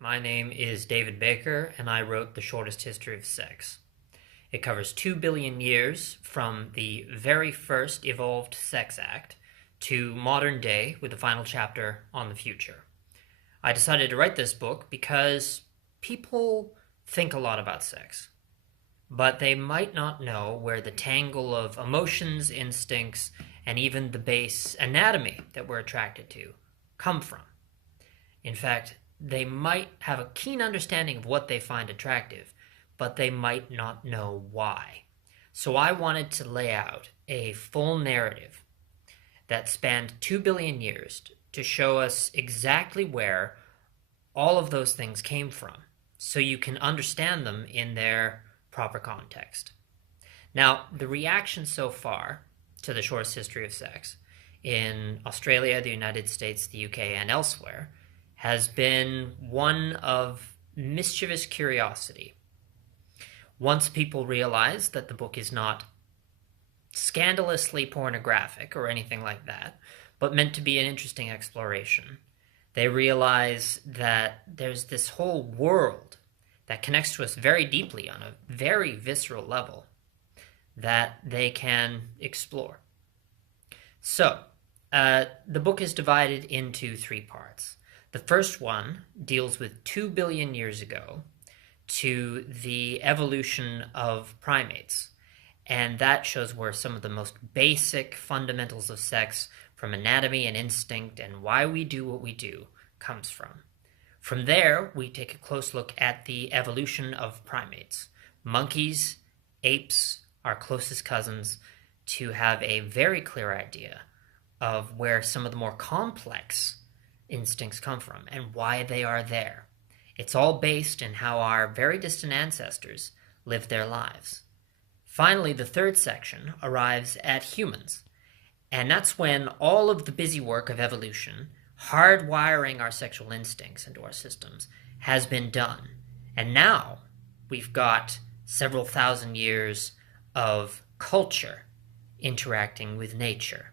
My name is David Baker, and I wrote The Shortest History of Sex. It covers 2 billion years from the very first evolved sex act to modern day with the final chapter on the future. I decided to write this book because people think a lot about sex, but they might not know where the tangle of emotions, instincts, and even the base anatomy that we're attracted to come from. In fact, they might have a keen understanding of what they find attractive, but they might not know why. So I wanted to lay out a full narrative that spanned 2 billion years to show us exactly where all of those things came from, so you can understand them in their proper context. Now, the reaction so far to The Shortest History of Sex in Australia, the United States, the UK, and elsewhere has been one of mischievous curiosity. Once people realize that the book is not scandalously pornographic or anything like that, but meant to be an interesting exploration, they realize that there's this whole world that connects to us very deeply on a very visceral level that they can explore. So, the book is divided into 3 parts. The first one deals with 2 billion years ago to the evolution of primates, and that shows where some of the most basic fundamentals of sex, from anatomy and instinct and why we do what we do, comes from. From there, we take a close look at the evolution of primates. Monkeys, apes, our closest cousins, to have a very clear idea of where some of the more complex instincts come from and why they are there. It's all based in how our very distant ancestors lived their lives. Finally, the third section arrives at humans, and that's when all of the busy work of evolution, hardwiring our sexual instincts into our systems, has been done. And now we've got several thousand years of culture interacting with nature,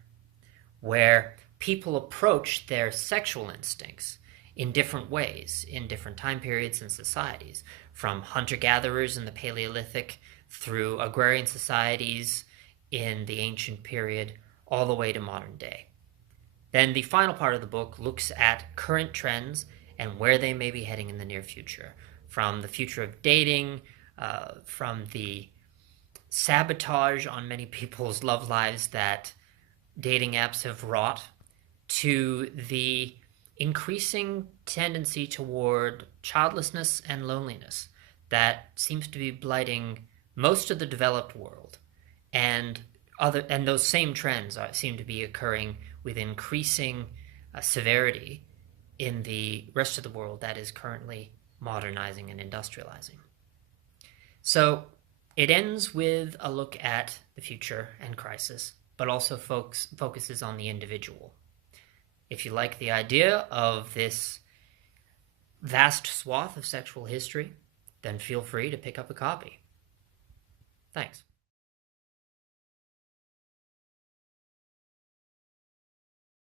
where people approach their sexual instincts in different ways, in different time periods and societies, from hunter-gatherers in the Paleolithic through agrarian societies in the ancient period, all the way to modern day. Then the final part of the book looks at current trends and where they may be heading in the near future, from the future of dating, from the sabotage on many people's love lives that dating apps have wrought, to the increasing tendency toward childlessness and loneliness that seems to be blighting most of the developed world. And those same trends seem to be occurring with increasing severity in the rest of the world that is currently modernizing and industrializing. So it ends with a look at the future and crisis, but also focuses on the individual. If you like the idea of this vast swath of sexual history, then feel free to pick up a copy. Thanks.